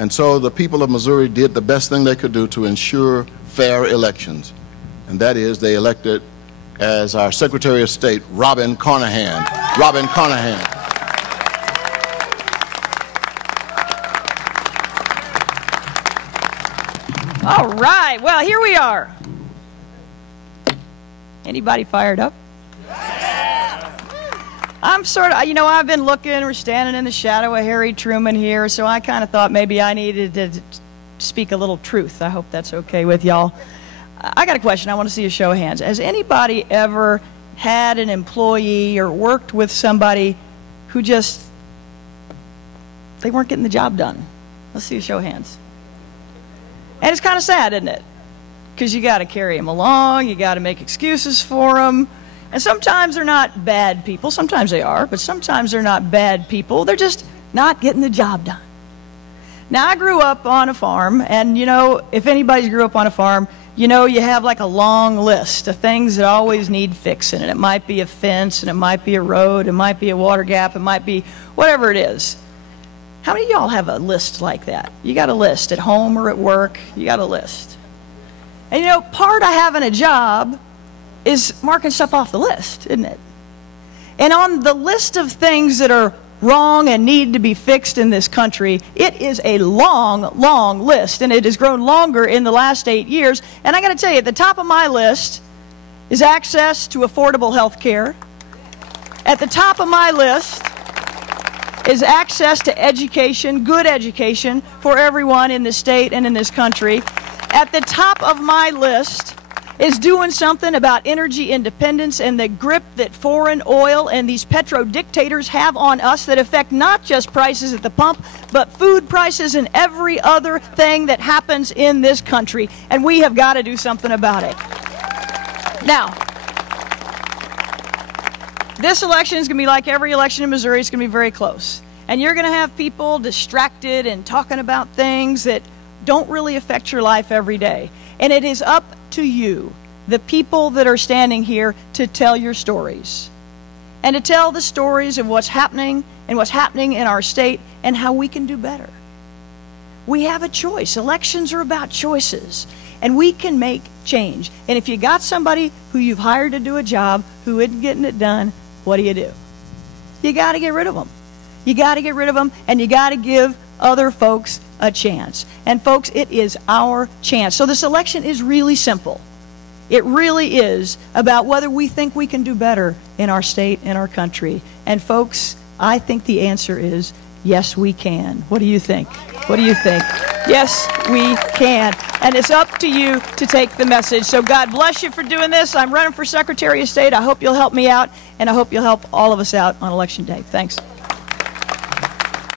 And so the people of Missouri did the best thing they could do to ensure fair elections. And that is, they elected as our Secretary of State, Robin Carnahan. Robin Carnahan. All right, well, here we are. Anybody fired up? I'm sort of, you know, I've been looking, we're standing in the shadow of Harry Truman here, so I kind of thought maybe I needed to speak a little truth. I hope that's okay with y'all. I got a question. I want to see a show of hands. Has anybody ever had an employee or worked with somebody who just, they weren't getting the job done? Let's see a show of hands. And it's kind of sad, isn't it? Because you got to carry them along, you got to make excuses for them. And sometimes they're not bad people. Sometimes they are, but sometimes they're not bad people. They're just not getting the job done. Now, I grew up on a farm, and you know, if anybody grew up on a farm, you know, you have like a long list of things that always need fixing. And it might be a fence, and it might be a road, it might be a water gap, it might be whatever it is. How many of y'all have a list like that? You got a list at home or at work, you got a list. And you know, part of having a job is marking stuff off the list, isn't it? And on the list of things that are wrong and need to be fixed in this country, it is a long, long list, and it has grown longer in the last 8 years. And I got to tell you, at the top of my list is access to affordable health care. At the top of my list is access to education, good education for everyone in this state and in this country. At the top of my list is doing something about energy independence and the grip that foreign oil and these petro-dictators have on us that affect not just prices at the pump, but food prices and every other thing that happens in this country. And we have got to do something about it. Now, this election is going to be like every election in Missouri. It's going to be very close. And you're going to have people distracted and talking about things that don't really affect your life every day. And it is up to you, the people that are standing here, to tell your stories. And to tell the stories of what's happening and what's happening in our state and how we can do better. We have a choice. Elections are about choices. And we can make change. And if you got somebody who you've hired to do a job who isn't getting it done, what do? You got to get rid of them. You got to get rid of them, and you got to give other folks a chance. And folks, it is our chance. So this election is really simple. It really is about whether we think we can do better in our state, in our country. And folks, I think the answer is yes, we can. What do you think? What do you think? Yes, we can. And it's up to you to take the message. So God bless you for doing this. I'm running for Secretary of State. I hope you'll help me out, and I hope you'll help all of us out on Election Day. Thanks.